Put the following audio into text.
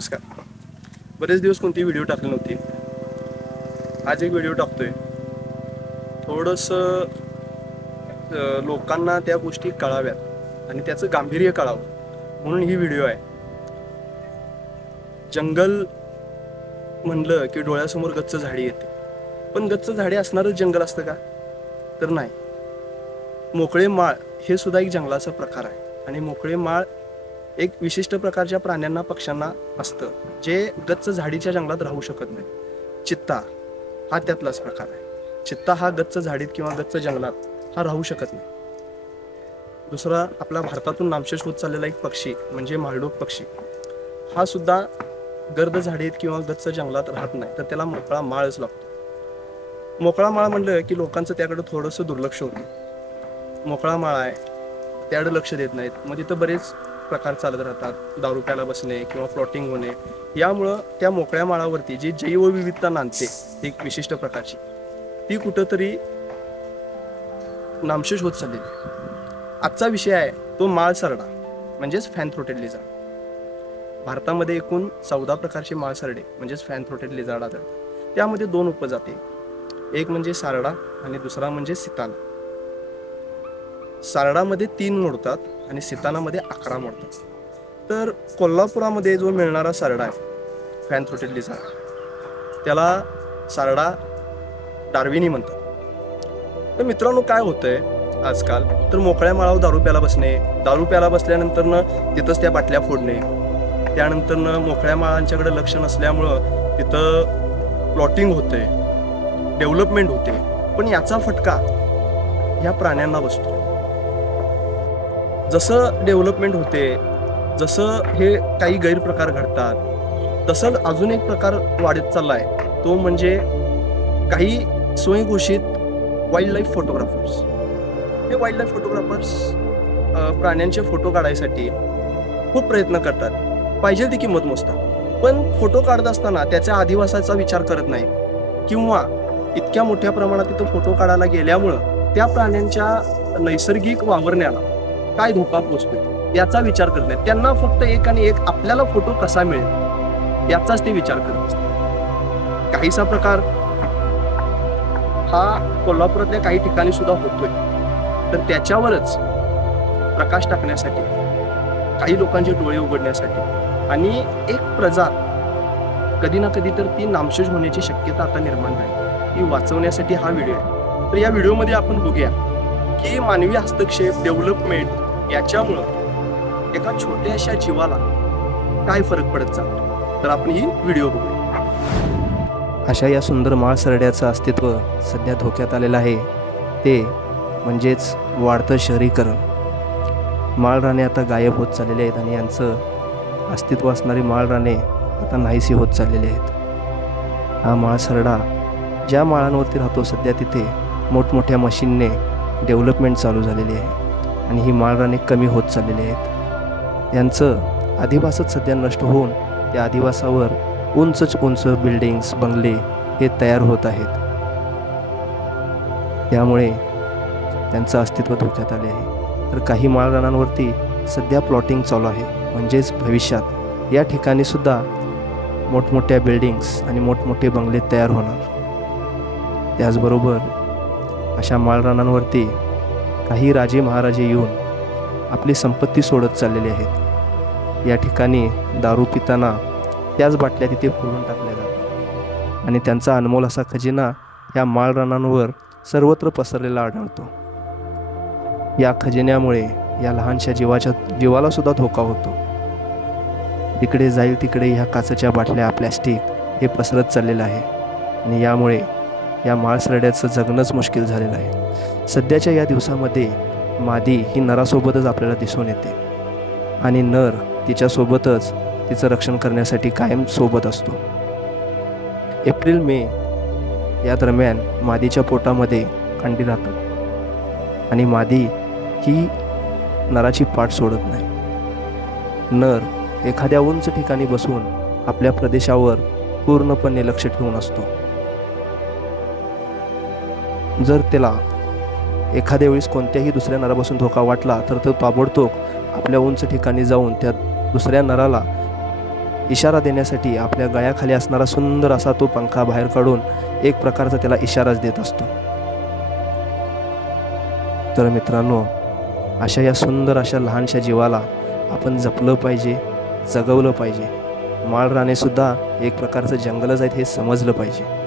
नमस्कार. बरेच दिवस कोणती व्हिडिओ टाकली नव्हती. आज एक व्हिडिओ टाकतोय. थोडंसं लोकांना त्या गोष्टी कळाव्यात आणि त्याचं गांभीर्य कळावं म्हणून ही व्हिडिओ आहे. जंगल म्हणलं की डोळ्यासमोर गच्च झाडी येते. पण गच्च झाडी असणारच जंगल असतं का? तर नाही. मोकळे माळ हे सुद्धा एक जंगलाचा प्रकार आहे. आणि मोकळे माळ एक विशिष्ट प्रकारच्या प्राण्यांना पक्ष्यांना असतं जे गच्च झाडीच्या जंगलात राहू शकत नाही चित्ता हा त्यातलाच प्रकार आहे. चित्ता हा गच्च झाडीत किंवा गच्च जंगलात हा राहू शकत नाही. दुसरा आपला भारतातून नामशेष होत चाललेला एक पक्षी म्हणजे माळडोक पक्षी. हा सुद्धा गर्द झाडीत किंवा गच्च जंगलात राहत नाही तर त्याला मोकळा माळच लागतो. मोकळा माळ म्हणलं की लोकांचं त्याकडे थोडंसं दुर्लक्ष होतं. मोकळा माळ आहे त्याकडे लक्ष देत नाहीत. मग तिथं बरेच प्रकार चालत राहतात दारू प्याला बसणे किंवा फ्लॉटिंग होणे यामुळं त्या मोकळ्या माळावरती जी जैवविविधता नांदते एक विशिष्ट प्रकारची. ती कुठंतरी नामशेष होत चाललेली आजचा विषय आहे तो माळ सरडा म्हणजेच फॅन थ्रोटेड लिझार्ड भारतामध्ये एकूण चौदा प्रकारचे माळ सरडे म्हणजेच फॅन थ्रोटेड लिझार्ड आढळतात. त्यामध्ये दोन उपजाती एक म्हणजे सारडा आणि दुसरा म्हणजे सिताल सारडामध्ये तीन मोडतात आणि सितानामध्ये अकरा मोडतात. तर कोल्हापुरामध्ये जो मिळणारा सारडा आहे फॅन थ्रोटेड लिझार्ड त्याला सारडा डार्विनी म्हणतात. तर मित्रांनो काय होतंय आजकाल? तर मोकळ्या माळावर दारू प्यायला बसणे दारू प्यायला बसल्यानंतरनं तिथंच त्या बाटल्या फोडणे त्यानंतरनं मोकळ्या माळांच्याकडे लक्ष नसल्यामुळं तिथं प्लॉटिंग होते डेव्हलपमेंट होते पण याचा फटका ह्या प्राण्यांना बसतो. जसं डेव्हलपमेंट होते जसं हे काही गैरप्रकार घडतात तसंच अजून एक प्रकार वाढत चालला आहे तो म्हणजे काही स्वयंघोषित वाईल्ड लाईफ फोटोग्राफर्स हे वाईल्ड लाईफ फोटोग्राफर्स प्राण्यांचे फोटो काढायसाठी खूप प्रयत्न करतात. पाहिजे ती किंमत मोजतात. पण फोटो काढत असताना त्याच्या आदिवासाचा विचार करत नाही. किंवा इतक्या मोठ्या प्रमाणात तिथं फोटो काढायला गेल्यामुळं त्या प्राण्यांच्या नैसर्गिक वावरण्याला काय धोका पोचतोय? याचा विचार करत नाही त्यांना फक्त एक आणि एक आपल्याला फोटो कसा मिळेल? याचाच ते विचार करत असतात. काहीसा प्रकार हा कोल्हापुरातल्या काही ठिकाणी सुद्धा होतोय. तर त्याच्यावरच प्रकाश टाकण्यासाठी काही लोकांचे डोळे उघडण्यासाठी आणि एक प्रजात कधी ना कधी तर ती नामशेष होण्याची शक्यता आता निर्माण झाली ती वाचवण्यासाठी हा व्हिडिओ आहे. तर या व्हिडिओमध्ये आपण बघूया की मानवी हस्तक्षेप डेव्हलपमेंट याच्यामुळं एका छोट्याशा जीवाला काय फरक पडत जातो तर आपण ही व्हिडिओ बघूया. अशा या सुंदर माळ सरड्याचं अस्तित्व सध्या धोक्यात आलेलं आहे. ते म्हणजेच वाढतं शहरीकरण. माळराणे आता गायब होत चाललेले आहेत आणि यांचं अस्तित्व असणारी माळराणे आता नाहीसी होत चाललेले आहेत. हा माळ सरडा ज्या माळांवरती राहतो सध्या तिथे मोठमोठ्या मशीनने डेव्हलपमेंट चालू झालेली आहे आणि ही माळराने कमी होत चाललेली आहेत. यांचं आदिवासच सध्या नष्ट होऊन त्या आदिवासावर उंचच उंच बिल्डिंग्स बंगले हे तयार होत आहेत. त्यामुळे त्यांचं अस्तित्व धोक्यात आले आहे. तर काही माळरानांवरती सध्या प्लॉटिंग चालू आहे. म्हणजेच भविष्यात या ठिकाणीसुद्धा मोठमोठ्या बिल्डिंग्स आणि मोठमोठे बंगले तयार होणार. त्याचबरोबर अशा माळरानांवरती काही राजे महाराजे येऊन आपली संपत्ती सोडत चाललेली आहेत. या ठिकाणी दारू पिताना त्याच बाटल्या तिथे फोडून टाकल्या जातात. आणि त्यांचा अनमोल असा खजिना या माळरानांवर सर्वत्र पसरलेला आढळतो. या खजिन्यामुळे या लहानशा जीवाच्या जीवालासुद्धा धोका होतो. तिकडे जाईल तिकडे ह्या काचेच्या बाटल्या प्लॅस्टिक हे पसरत चाललेलं आहे. आणि यामुळे या माळसरड्याचं जगणंच मुश्किल झालेलं आहे. सध्याच्या या दिवसामध्ये मादी ही नरासोबतच आपल्याला दिसून येते. आणि नर तिच्यासोबतच तिचं रक्षण करण्यासाठी कायम सोबत असतो. एप्रिल मे या दरम्यान मादीच्या पोटामध्ये अंडी राहतात. आणि मादी ही नराची पाठ सोडत नाही. नर एखाद्या उंच ठिकाणी बसून आपल्या प्रदेशावर पूर्णपणे लक्ष ठेवून असतो. जर त्याला एखाद्या वेळेस कोणत्याही दुसऱ्या नरापासून धोका वाटला तर तो ताबडतोब आपल्या उंच ठिकाणी जाऊन त्या दुसऱ्या नराला इशारा देण्यासाठी आपल्या गळ्याखाली असणारा सुंदर असा तो पंखा बाहेर काढून एक प्रकारचा त्याला इशाराच देत असतो. तर मित्रांनो अशा या सुंदर अशा लहानशा जीवाला आपण जपलं पाहिजे जगवलं पाहिजे. माळरानेसुद्धा एक प्रकारचं जंगलच आहेत हे समजलं पाहिजे.